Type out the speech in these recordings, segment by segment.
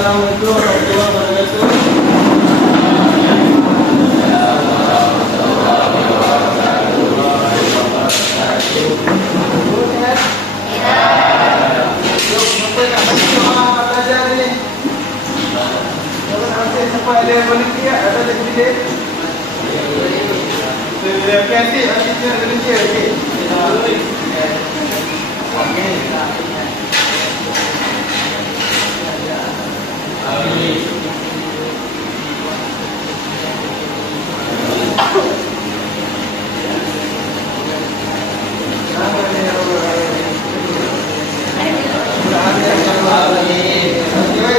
Assalamualaikum warahmatullahi wabarakatuh. Siapa ada volunteer atau ada volunteer? Okey, nanti kita volunteer, okey.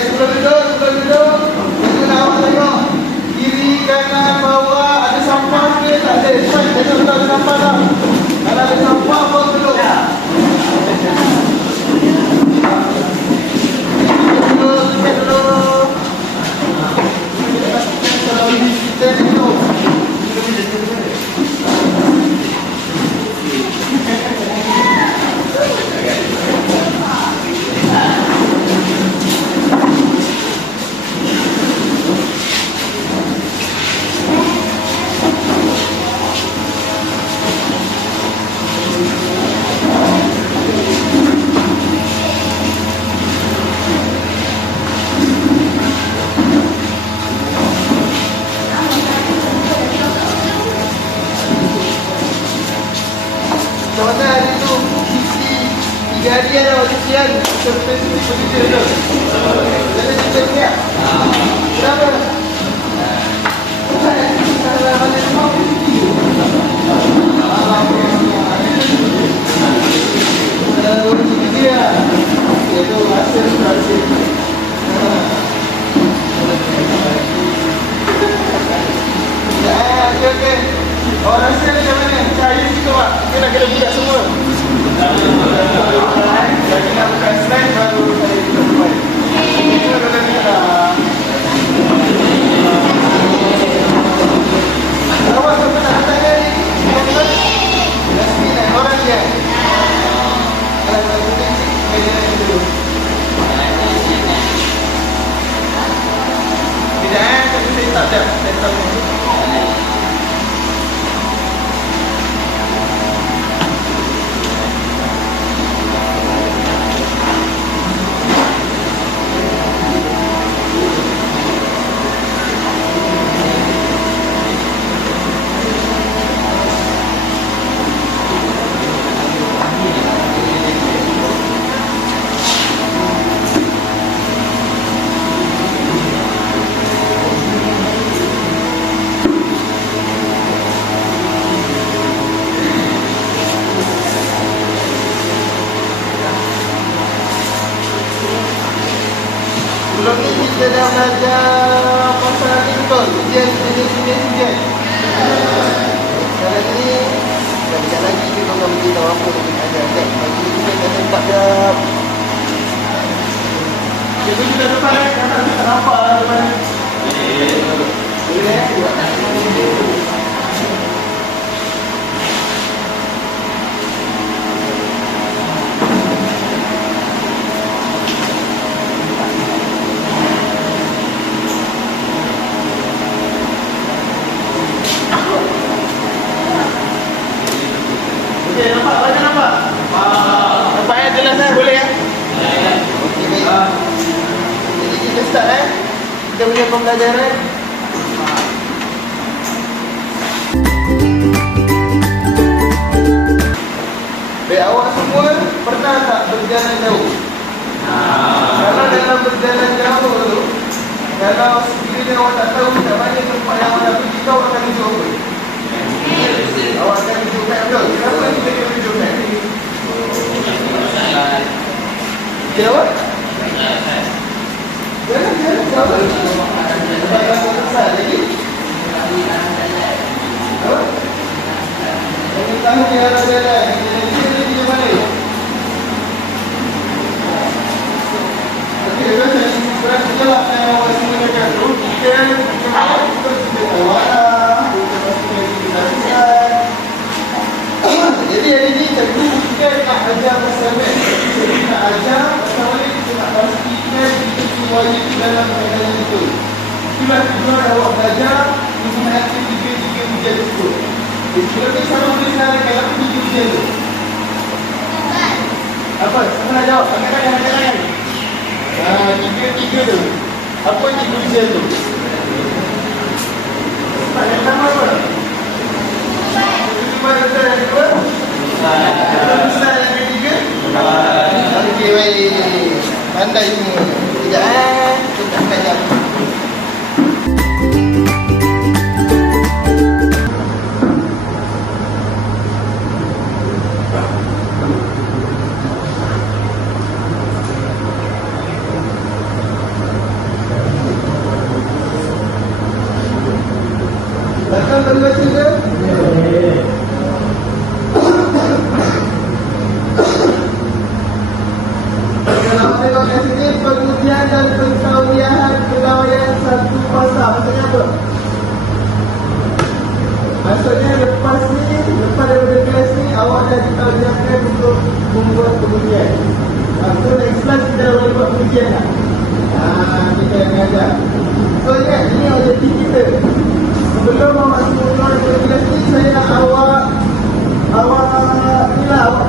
Sebelum duduk. Kiri, kanan, bawah, ada sampah ke? Tak ada. Jangan ada sampah tak. Kalau ada sampah, bawa duduk. Duduk. Kalau kita duduk. Macam mana hari tu isi 3 hari ada waktu siang seperti tu dulu. Jadi kita lihat. Kenapa? Itu hasil. Okey. Oh, rasa macam mana? Cahaya situ pak. Kita nak kena buka semua. Saya nak buka slide baru saya kita buat. Kita dah nak. Awak siapa nak hantar ni? Nasib nak orang dia. Kalau saya putih sih, meja ni dulu. Tidak tapi saya tak ada. Saya tak ada. Sebelum ni kita dah belajar pasal artikel, ujian. Sekarang ni, sekejap lagi kita akan beritahu apa yang kita ajar. Bagi kita dah sempat dah. Kita sudah depan karena kita tak nampak lah depan. Boleh buat. Nampak ya jelas boleh ya? Okey baik. Jadi kita start kita punya pembelajaran. Baik, awak semua pernah tak berjalan jauh? Kalau dalam berjalan jauh tu, kalau sekiranya awak tak tahu kat mana tempat yang awak nak pergi, kau akan tunjuk apa? Awak akan tunjukkan betul. Kenapa kita kena tunjukkan? Ya awak? Jalan jauh. Tempat yang besar lagi? Awak? Yang tahu dia ada jalan. Dia di mana? Okey, saya berasa jelas yang awak semua cakap tu. Kita jadi hari ni cikgu kita nak ajar pasal kita nak ajar pasal mana kita nak pastikan kita semua wajib dalam keadaan itu. Itulah tujuan awak belajar menghadapi tiga ujian tersebut. Kalau ni sama boleh senarai apa tiga ujian tu? Apa? Siapa nak jawab? Angkat tangan. Tiga tu. Apa tiga ujian tu? Yang pertama apa? Betul yang kedua? Betul yang ketiga? Okey, baik. Pandai semua. Sekejap kita akan jawab. Datang dari baca ke? Kalau tengok kat sini, pengujian dan pegawaian satu fasa. Maksudnya apa? Maksudnya lepas daripada kelas ni, awak dah ditauliahkan untuk membuat pengujian. So next class kita dah boleh buat pengujian lah. Kita yang ajar. So ingat, ini objektif kita. Sebelum masuk kelas ni, saya nak awak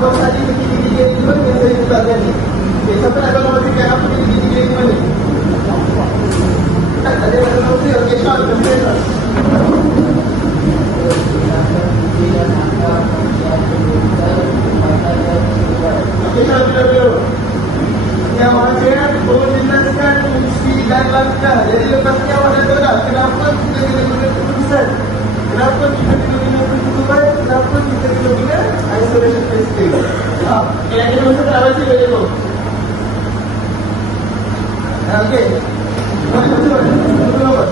buat tadi ketiga-tiga ni pun yang saya letakkan ni. Okay, siapa nak tolong berikan apa ketiga-tiga ni mana? Tak ada yang tolong beri. Okay, Sean, boleh tak? Okay, Sean, bila. Yang mana perlu jelaskan fungsi dan langkah. Jadi lepas ni awak dah tahu dah kenapa kita kena guna keputusan, kenapa kita kena guna pertutupan, kenapa kita kena guna isolation testing. Yang kita mesti tak baca ke dulu. Okey. Betul.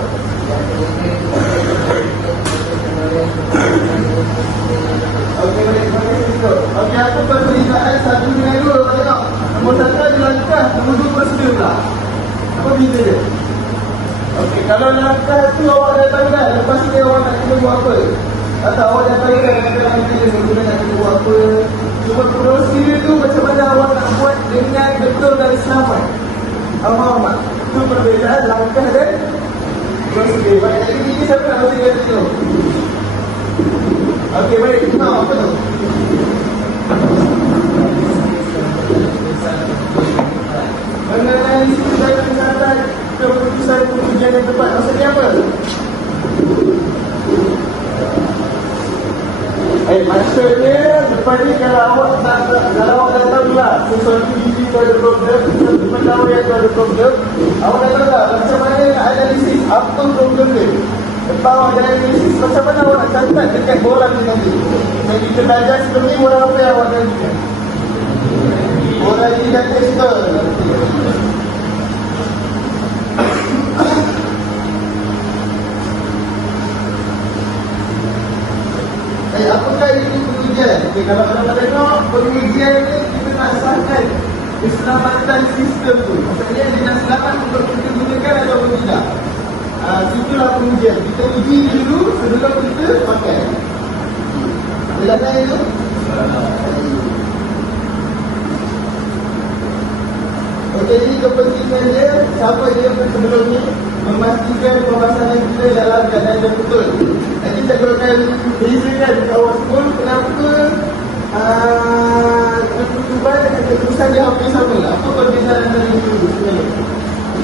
Okey, apa perbezaan satu dengan dua? Tengok. Nombor satu ada langkah, nombor dua prosedur pula. Apa beza dia? Okey, kalau langkah tu awak dah tahu dah, lepas ni awak nak kena buat apa? Atau awak dah tahu dah langkah dia nak kena buat apa? Cuma prosedur tu macam mana awak nak buat dengan betul dan selamat. Awak itu perbezaan langkah dan prosedur. Baik, jadi ini siapa nak bagi kat situ? Okey, baik. Apa tu? Menganalisis dan kesalahan keputusan pengujian yang tepat. Maksudnya apa? Maksudnya lepas ni kalau awak dah tahu lah sesuatu biji tu ada problem, sesuatu pegawai tu ada problem, awak dah tahu lah macam mana nak analisis apa problem dia. Lepas awak dah analisis, macam mana awak nak catat dekat bola ni nanti. Dan kita belajar sebelum ni bola apa yang awak analisis? Bola ni dan tester. Apakah itu pengujian? Okay, kalau anda tengok pengujian ni kita nak sahkan keselamatan sistem tu. Maksudnya dia selamat untuk kita gunakan atau tidak. Itulah pengujian. Kita uji dulu sebelum kita pakai. Jelaskan itu? Okey, ini kepentingan dia. Siapa dia sebelum ni memastikan pemasangan kita dalam keadaan yang betul. Nanti saya akan bezakan awak semua kenapa keputusan dengan keputusan dia hampir sama lah. Apa perbezaan antara itu sebenarnya?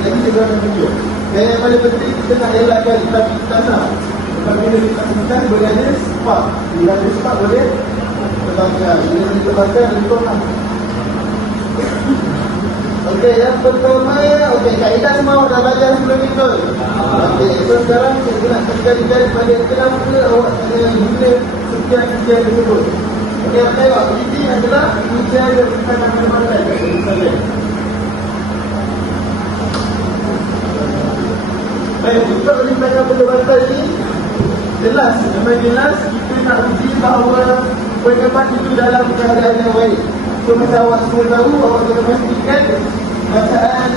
Nanti saya akan tunjuk. Dan yang paling penting kita nak elakkan aktivitas lah. Apabila aktivitas boleh ada spark. Bila ada spark boleh terbakar. Bila terbakar untuk lah. Okey, yang pertama, kaedah semua dah belajar sebelum itu. Okey, so sekarang kita nak terjadi pada kenapa awak kena guna sekian-sekian tersebut. Okey, awak tengok, ini adalah ujian yang kita nak menemukan. Baik, untuk menemukan perdebatan ini, jelas, memang jelas kita nak uji bahawa pendapat itu dalam keadaan yang baik. So, macam awak semua tahu, awak kena pastikan bacaan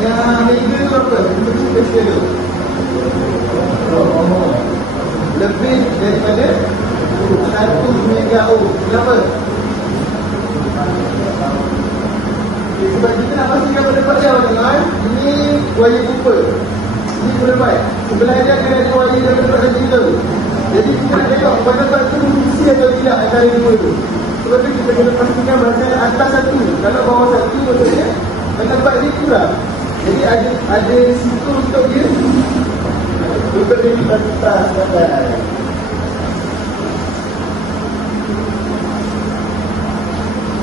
yang mega tu apa? Untuk kita tu lebih daripada 1 mega ohm. Kenapa? Sebab kita nak pastikan pendapat dia dengan ini wire cooper. Ini pendapat. Sebelah dia akan ada wire dan pendapat dan kita. Jadi kita nak tengok pendapat itu mengisi atau tidak antara dua itu. Sebab itu kita kena pastikan bahawa atas satu. Kalau bawah satu maksudnya pendapat dia kurang. Jadi ada situ untuk dia. Untuk dia kita standar.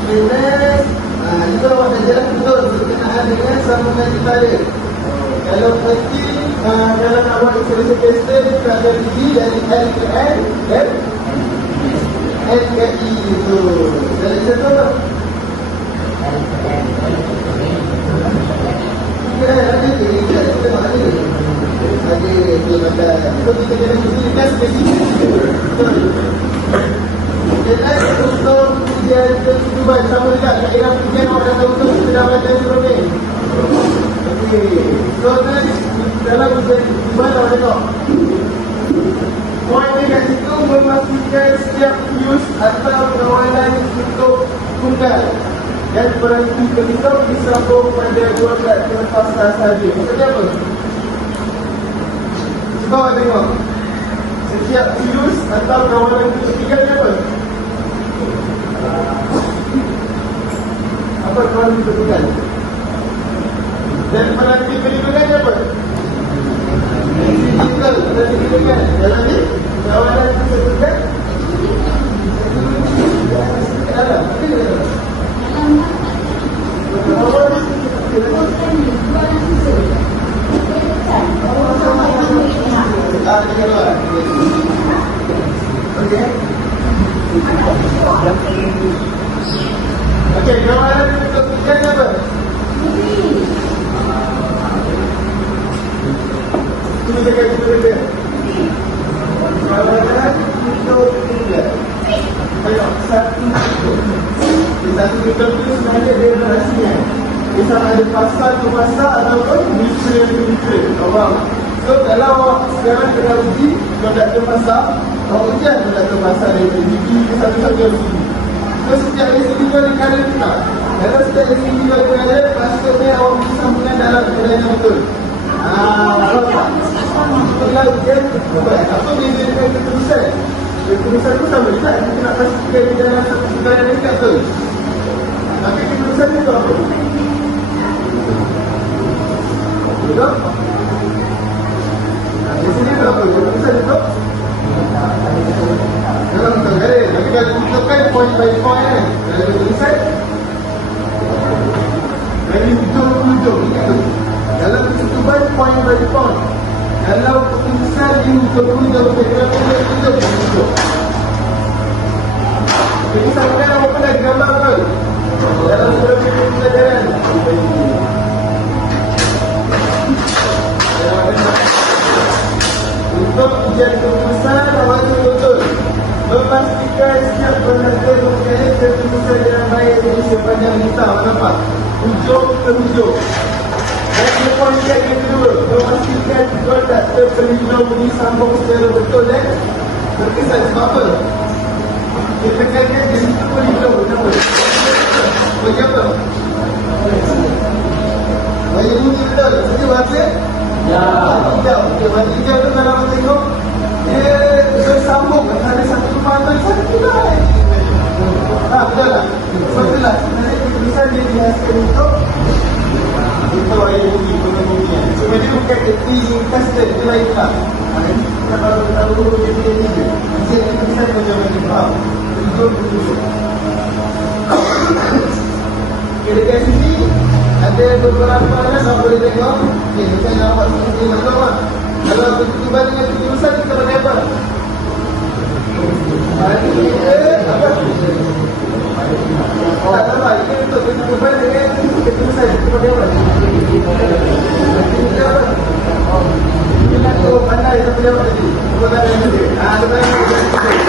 Next, jika awak dah jalan betul berkenaan dengan sambungan ibadah. Kalau penting, kalau nak buat isolasi tester, kita ada gigi dari L ke L dan L ke I itu. Jadi kita tahu ada kita tengok ada dia kata kalau kita kena isi test ke sini. Dan untuk ujian kehidupan sama juga daerah ujian awak dah tahu tu kita dah baca sebelum ni. Okey. So next dalam ujian kehidupan awak tengok. Poin ni kat situ memastikan setiap use atau pengawalan untuk tunggal dan berhenti kehidupan disambung pada dua platform pasal sahaja. Maksudnya apa? Cuba awak tengok. Setiap use atau pengawalan untuk tiga ni apa? Apa kawalan kedudukan? Dan penanti kedudukan apa? Physical penanti kedudukan. Dalam ni, kawalan kedudukan dalam. Okey, kawalan kedudukan apa? Ini dekat kedudukan. Kawalan kedudukan. Tengok, satu kedudukan itu sebenarnya dia berhasilnya. Bisa ada pasal ke pasal ataupun nutrien ke nutrien. Faham? So, kalau awak sekarang kena uji produk pasal, awak ujian produk pasal dari gigi ke satu-satu LCD. So, setiap LCD tu ada color kita. Kalau setiap LCD tu ada color, maksudnya awak bisa sambungan dalam kedai yang betul. Faham tak? Setelah ujian, apa beza dengan ketulisan? Ketulisan tu sama juga. Kita nak pastikan di dalam satu sekarang yang dekat tu. Tapi ketulisan tu apa? Betul? Di sini berapa? Ketulisan itu? Dalam betul garis. Tapi kalau tentukan point by point kan. Kalau ketulisan dari hujung-hujung. Dalam ketutupan point by point. Kalau ketulisan di hujung-hujung. Hujung-hujung. Jadi sampai awak pernah gambar kan? Dalam beberapa pelajaran. Untuk ujian keputusan awak betul memastikan setiap peserta mempunyai keputusan yang baik dari sepanjang litar. Nampak? Hujung ke hujung. Dan poin yang kedua, memastikan produk terpelindung disambung secara betul dan berkesan. Sebab apa? Kita tekankan di situ pelindung. Kenapa? Bagi apa? Bagi bunyi betul. Jadi bahasa? Ya. Hijau. Bagi hijau tu kalau awak tengok, dia bersambung antara satu mata satu lain. Betul tak? Betul tak? Sebenarnya keputusan dia dihasilkan untuk air bunyi, bunyi. Sebab dia bukan keti custard, dia lain tak? Kita kalau tahu dia ni je. Dia keputusan macam mana? Faham? Betul-betul. Okay, dekat sini ada beberapa yang boleh tengok. Okay, macam yang awak seperti macam lah. Kalau ketutupan dengan ketutupan kita pakai apa? Ini apa? Tak sama, ini untuk ketutupan dengan ketutupan kita pakai apa? Ini apa? Ini nak tahu pandai siapa jawab tadi. Ketutupan yang tadi. Ketutupan yang tadi.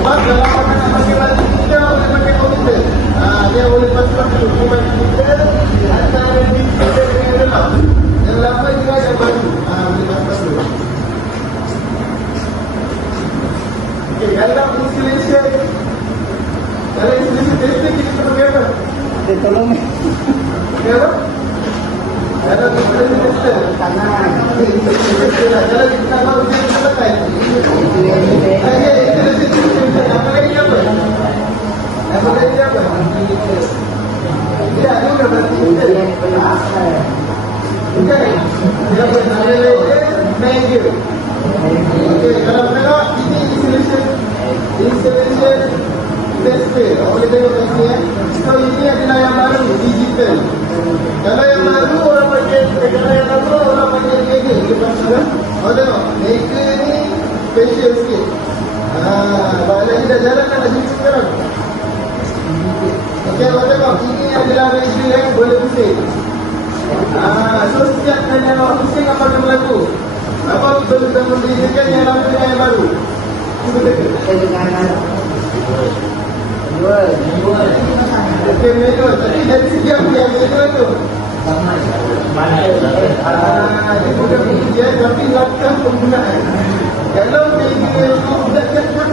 Sebab kalau awak nak pakai baju kita, boleh pakai komputer. Dia boleh pakai hukuman kita antara di kita dengan dalam. Yang lama juga yang baru. Boleh pakai dulu. Okey, dalam installation testing kita pakai apa? kanan. Kalau kita baru kita pakai. Apa lagi apa? Apa lagi apa? Tidak juga berarti. Okey. Dia benar meja. Okey, kalau tengok ini installation display. Boleh tengok di sini. So ini adalah yang baru digital. Kalau yang baru orang pakai, kalau yang baru orang pakai meja. Oh tengok, meja ni special sikit. Bahagian ni dah jalan kan lagi sekarang. Okey, awak tengok ini adalah meja yang boleh pusing. So setiap kali awak pusing apa yang berlaku? Apa betul kita membezakan yang lama dengan yang baru? Cuba teka. Okey, manual. Tapi dari segi apa yang manual tu? Dia bukan ujian tapi langkah penggunaan. Kalau manual tu sudah cakap,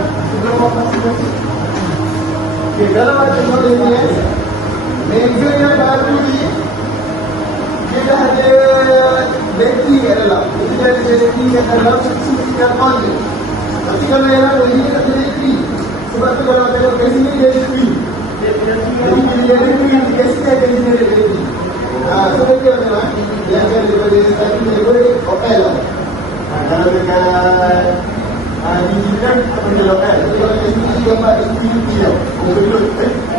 okey, kalau macam model ni, manual yang baru ni dia dah ada bateri kat dalam. Dia ada bateri kat dalam, sekitar on je. Tapi kalau yang lalu, ini tak ada bateri. Sebab tu kalau tengok kat sini, dia ada screen. Jadi dia ada screen, dia kasi akan sini ada bateri. So dia adalah, dia akan daripada satu level hotel lah. Kalau dekat digital, kita panggil lokal. Tapi kalau kat sini, dia gambar SPUP tau. Overload.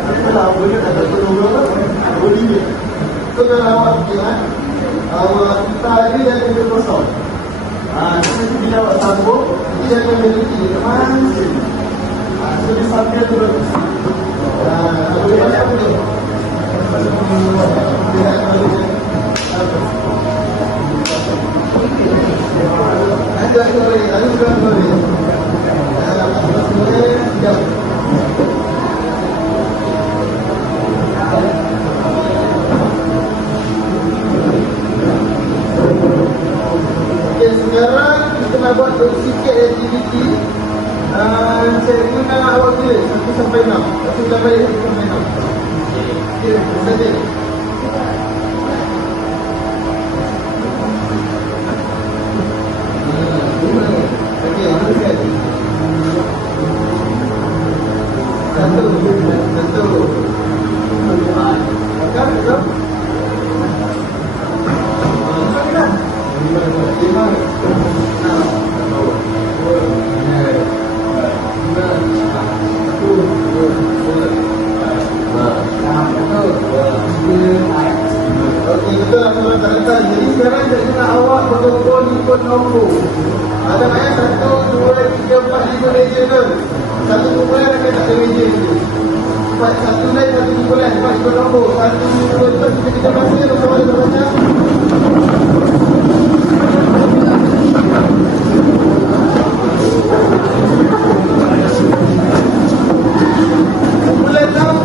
Apalah, overload ataupun overload, boleh dia. So kalau awak fikir, awak tadi dia akan berkosong. Nanti bila awak sambung, dia akan berhenti. Kemana sini? So dia sambil turun. Boleh banyak apa ni? Ada boleh, ada juga boleh. Boleh, jauh. Okay, sekarang kita nak buat sikit aktiviti. Saya nak awak tulis 1 sampai 6. 1 sampai 6. Okay, saja. Okay, mana sekali? Satu. Makan, betul? 5. Okey, betul lah tuan-tuan. Jadi sekarang saya nak awak betul-betul ikut nombor. Ada banyak 1, 2, 3, 4, 5 meja tu. Satu kumpulan akan tak ada meja tu. Satu lain, satu kumpulan. Sebab ikut nombor. 1, 2, 3, kita masih bersama ada banyak. Kumpulan 3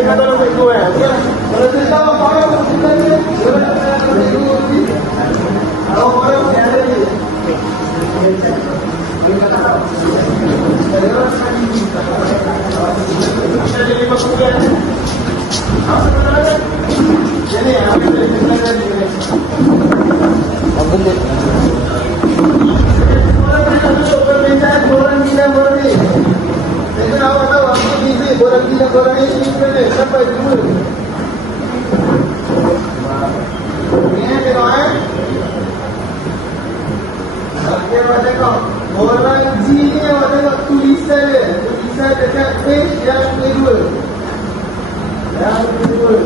tengah tolong cikgu kan. Kalau cerita orang sebenarnya, orang cikgu ni, orang yang ada ni. Jadi 5 bulan. Apa sebenarnya? Jadi apa yang kita ni? Apa ni? Orang gila orang ni. Saya awak tahu apa ni orang gila orang ni sebenarnya sampai dulu. Ni tengok Okey, awak tengok. Orang G ni awak tengok tulisan dia. Tulisan dekat page yang kedua. Yang kedua.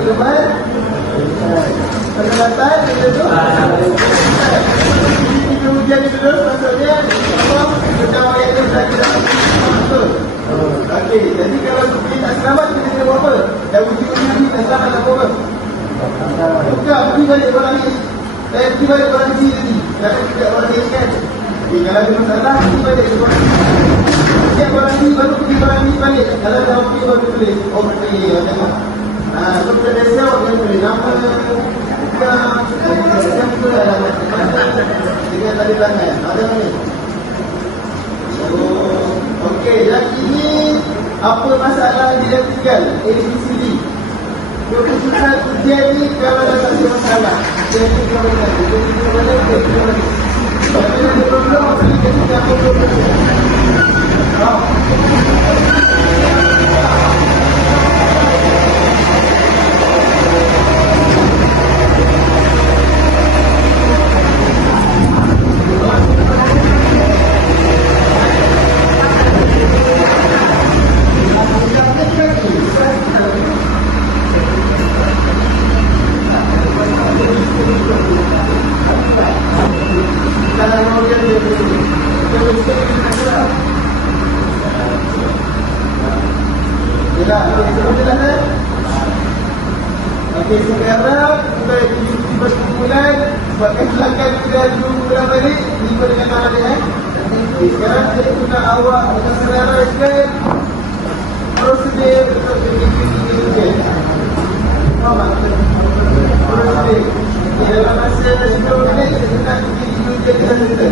lebat. Pengelatan kita tu. Kita ujian ni dulu. Maksudnya apa? Kita ayat tu dah kita betul. Okey, jadi kalau kita tak selamat kita kena buat apa? Dah uji ni tak selamat tak apa? Bukan, pergi balik barang ni. Saya pergi balik barang ni tadi. Jangan tidak barang ni kan. Kalau ada masalah, pergi balik barang ni. Setiap barang ni baru pergi barang ni balik. Kalau dah pergi baru tulis. Oh, betul ni. Macam so kita biasa orang tulis nama macam tu lah dengan tadi belakang. Ada ni. Okey, yang ini apa masalah dia tinggal? ABCD. Keputusan ujian ni kalau dah tak ada masalah. Jadi kalau dah ada tapi ada problem apa ni kita apa problem. Okey, sekarang kita ikuti perkumpulan sebabkan silakan kita 2 bulan balik 5 dengan tangan dia. Sekarang saya guna awak dengan selaraskan prosedur untuk mengikuti ujian. Faham tak? Prosedur. Dalam masa 10 minit kita nak ikuti ujian dengan kita.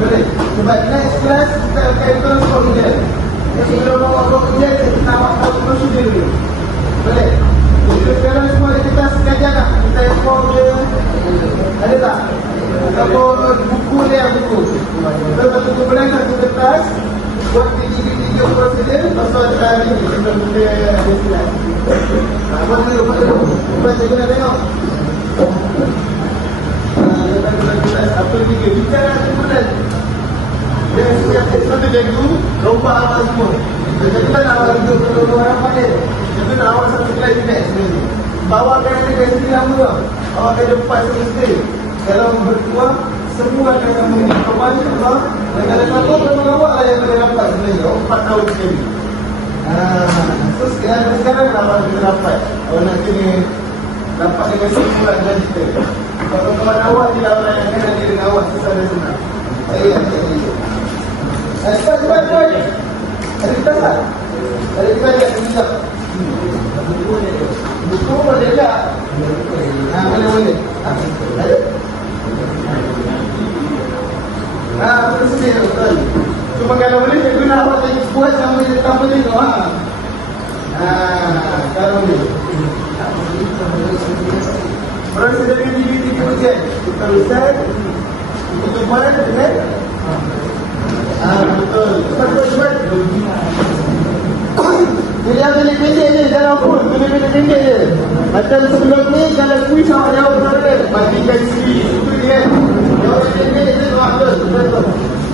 Boleh? Sebab next class kita akan terus ujian. Sebelum awak buat ujian, kita nak awak tahu prosedur dulu. Boleh? Jadi sekarang semua kita sengaja tak? Kita inform dia. Ada tak? Ataupun buku dia buku. Kita satu kumpulan satu kertas. Buat video prosedur. Pasal ada ni. Sebelum kita ada silat. Buat dulu. Buat saya kena tengok. Apa video? Kita nak kumpulan. Dia setiap satu jagu. Rompak awal semua. Jadi kita nak awal hidup. Kalau orang pandai. Itu nak awal satu kelai di next sebenarnya. Bawa kan ada kasi lama tau. Awak akan jumpa semesta. Kalau berdua, semua akan mengenai kawan Allah. Dan kalau satu, memang awak lah yang boleh dapat sebenarnya. 4 tahun sekali. So sekarang awak kita dapat. Awak nak kena dapat dengan simpulan dengan kita. Kalau kawan awak dia orang yang akan ada dengan awak susah dan senang. Saya yang cakap itu. Cepat. Ada kita tak? Ada kita yang sekejap. Buku boleh tak? Boleh. Ada? Betul. Cuma kalau boleh, saya guna awak lagi buat sampai dia tak boleh tu. Kalau boleh. Orang sedang dengan 3 ujian. Kita usaha. Kita buat kan? Betul. Cepat. Jadi yang pendek je, jangan pun pendek je. Macam sebelum ni, kalau kuis awak jawab betul kan? Matikan sendiri, itu dia kan? Jawab pendek je, tu betul.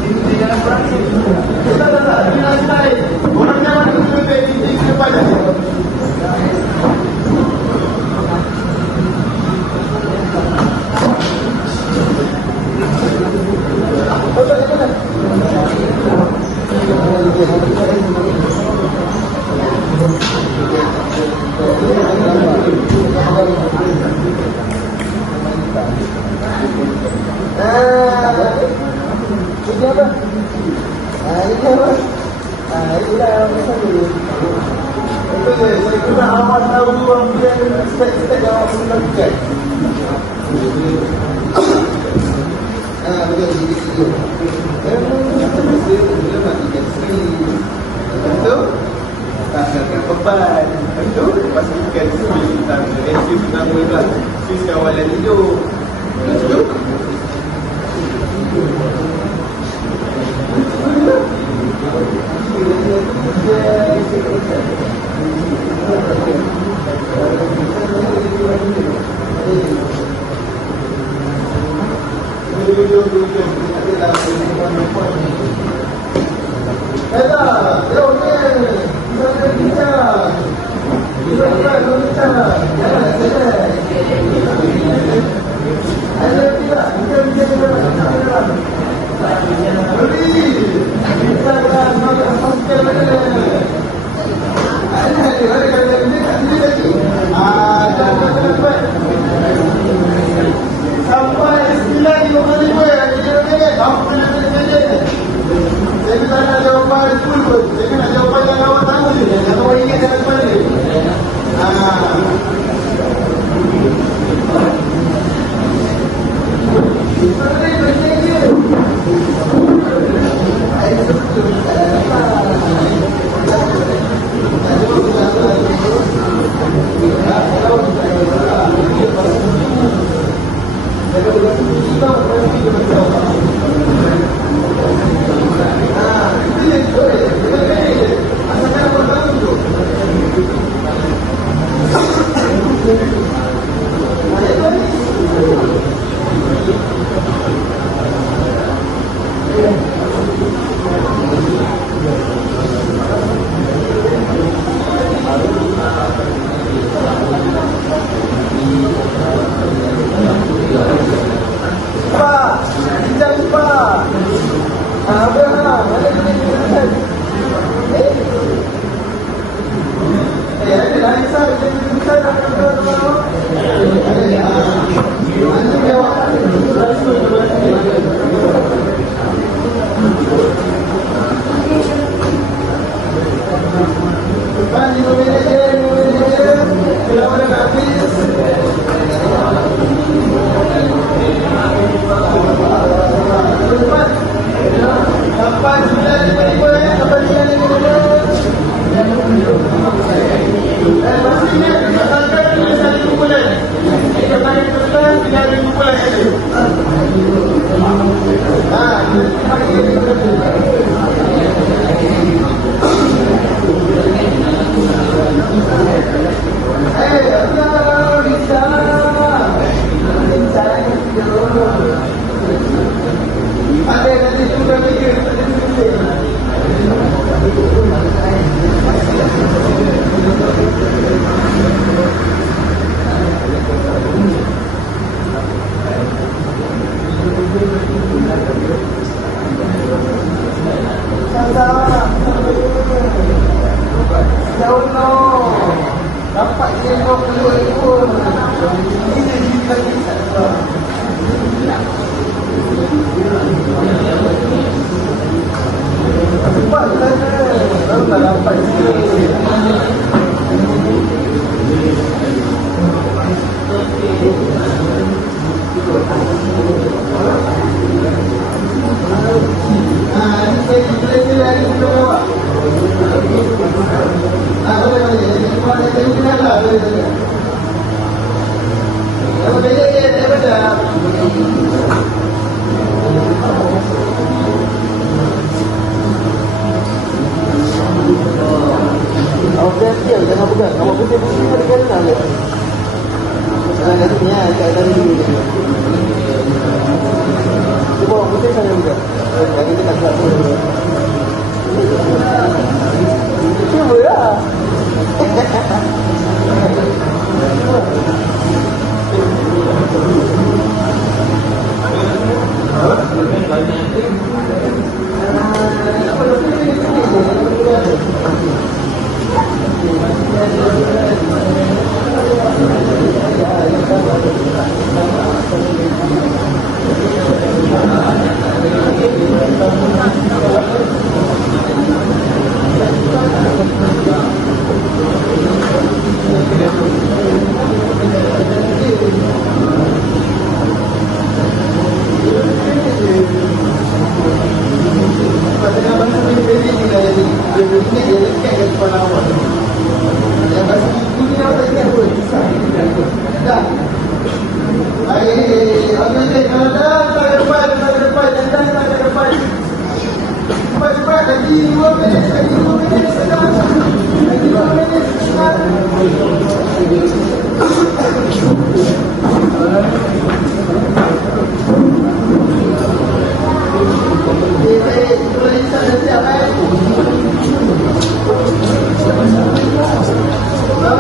Ini jangan berani. Tak. Ini nak style. Orang jangan pendek, ini depan je.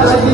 Lagi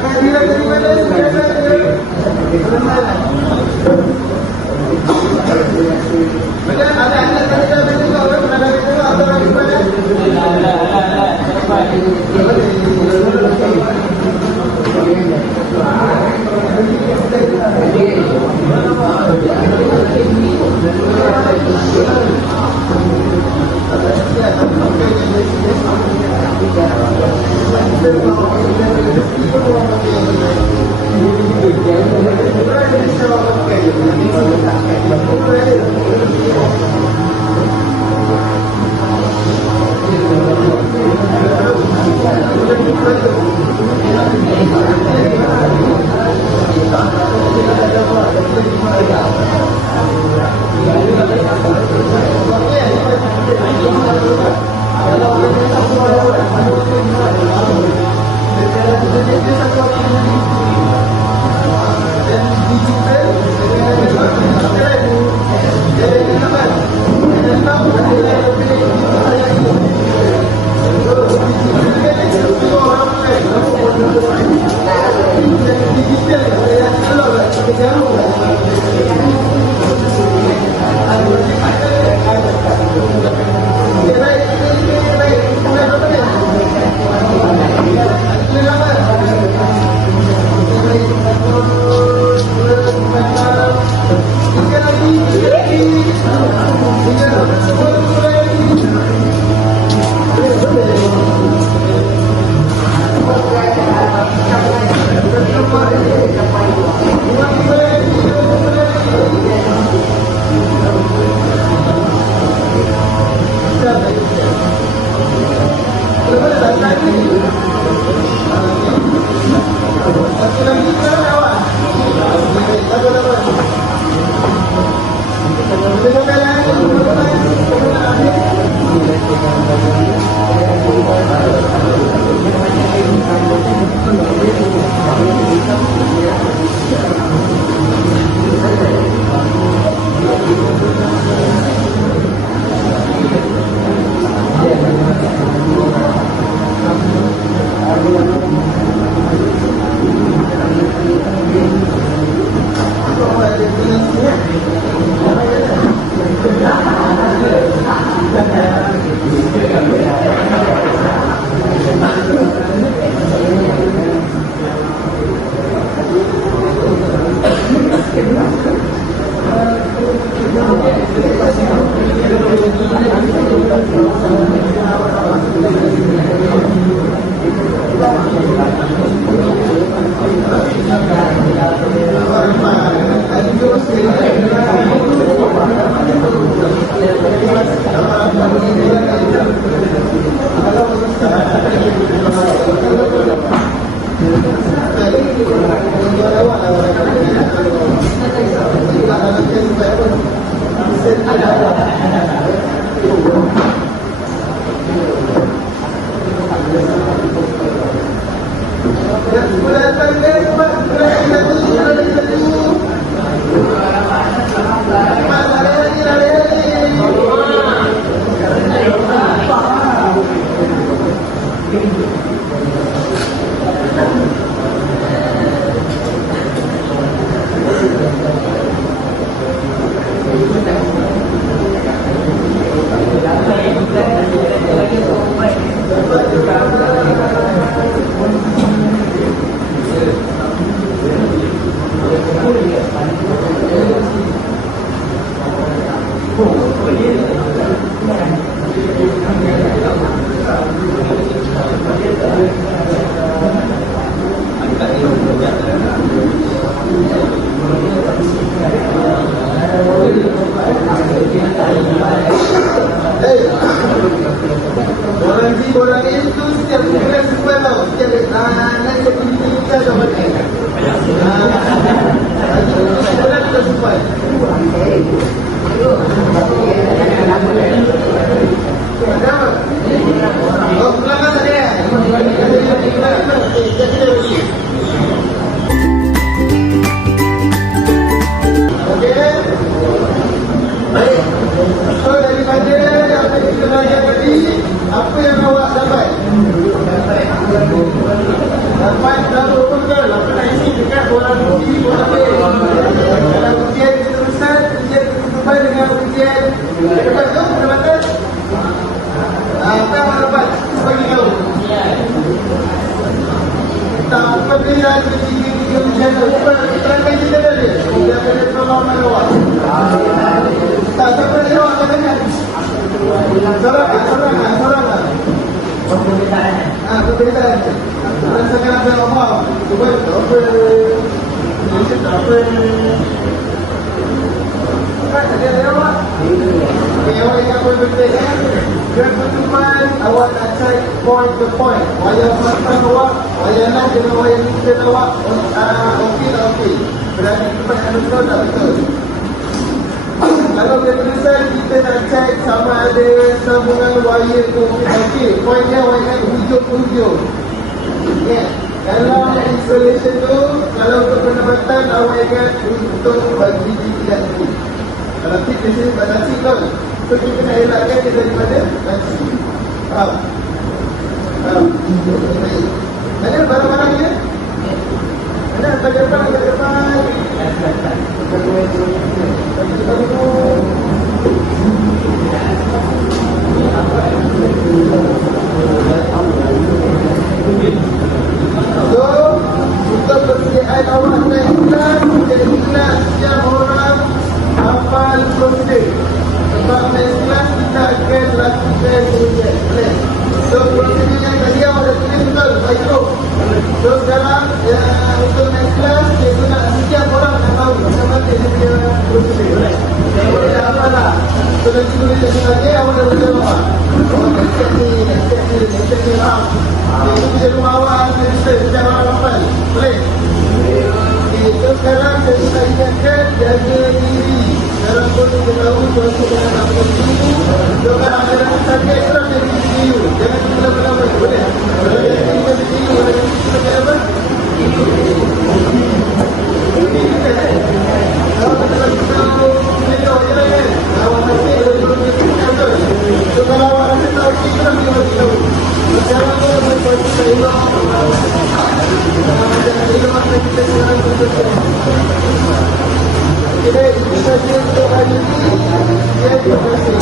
kehadiran dari mana sebenarnya? Macam ada juga orang pernah juga atau orang gimana? Orang itu setiap bulan semua tahu setiap nanti kita dapat bulan kita semua. Oh, belakang saya. Okey. Baik. So daripada yang kita belajar tadi, apa yang awak dapat? Dapat berapa Pilihan ketiga channel. Terangkan kita tadi. Dia akan tolong awak. Tak sampai awak akan tanya. Sorangan. Perbezaan. Rasakan ada apa? Cuba apa? Kan ada awak. Awak ingat apa berbeza? Dia pertemuan awak nak cari point to point. Wayang belakang awak, wayang nak dengan wayang ni awak. Okey tak okey? Berarti tempat yang betul tak betul? Kalau dia tulisan kita nak cek sama ada sambungan wayar tu okey. Pointnya wayar hujung ke hujung. Ya. Kalau installation tu, kalau untuk penempatan awak ingat untuk bagi tidak tinggi. Kalau tip di sini pada sikol. So kita nak elakkan dia daripada nanti. Faham? Baik. Mana barang-barangnya? Mana bagian depan? So, untuk persediaan awak naik kelas, jadi kelas yang orang hafal konsep. Sebab naik kelas kita akan lakukan konsep. Boleh? So, prosedur yang tadi awak dah tulis betul, baik tu. So, sekarang untuk naik kelas, kita nak setiap orang nak tahu macam mana dia punya prosedur. Boleh? Boleh dah hafal lah. So, nanti tulis lagi, awak dah boleh jawab. Awak nak cek ni, faham? Itu bisa rumah awak, setiap orang hafal. Boleh? So, sekarang saya nak ingatkan jaga diri. Sekarang pun kita tahu puasa dengan nak berdiri. So, kalau ada dalam sakit, terus jadi diri. Jangan berlama-lama. Boleh? Kalau dia jadi diri, boleh jadi apa? Kalau kita lagi tahu, video je lah kan? Awak sakit, boleh jadi betul. So, kalau awak rasa tahu, kita dia bagi tahu. Sekarang pun, kita saya jadi itu saja untuk hari ini. Terima kasih.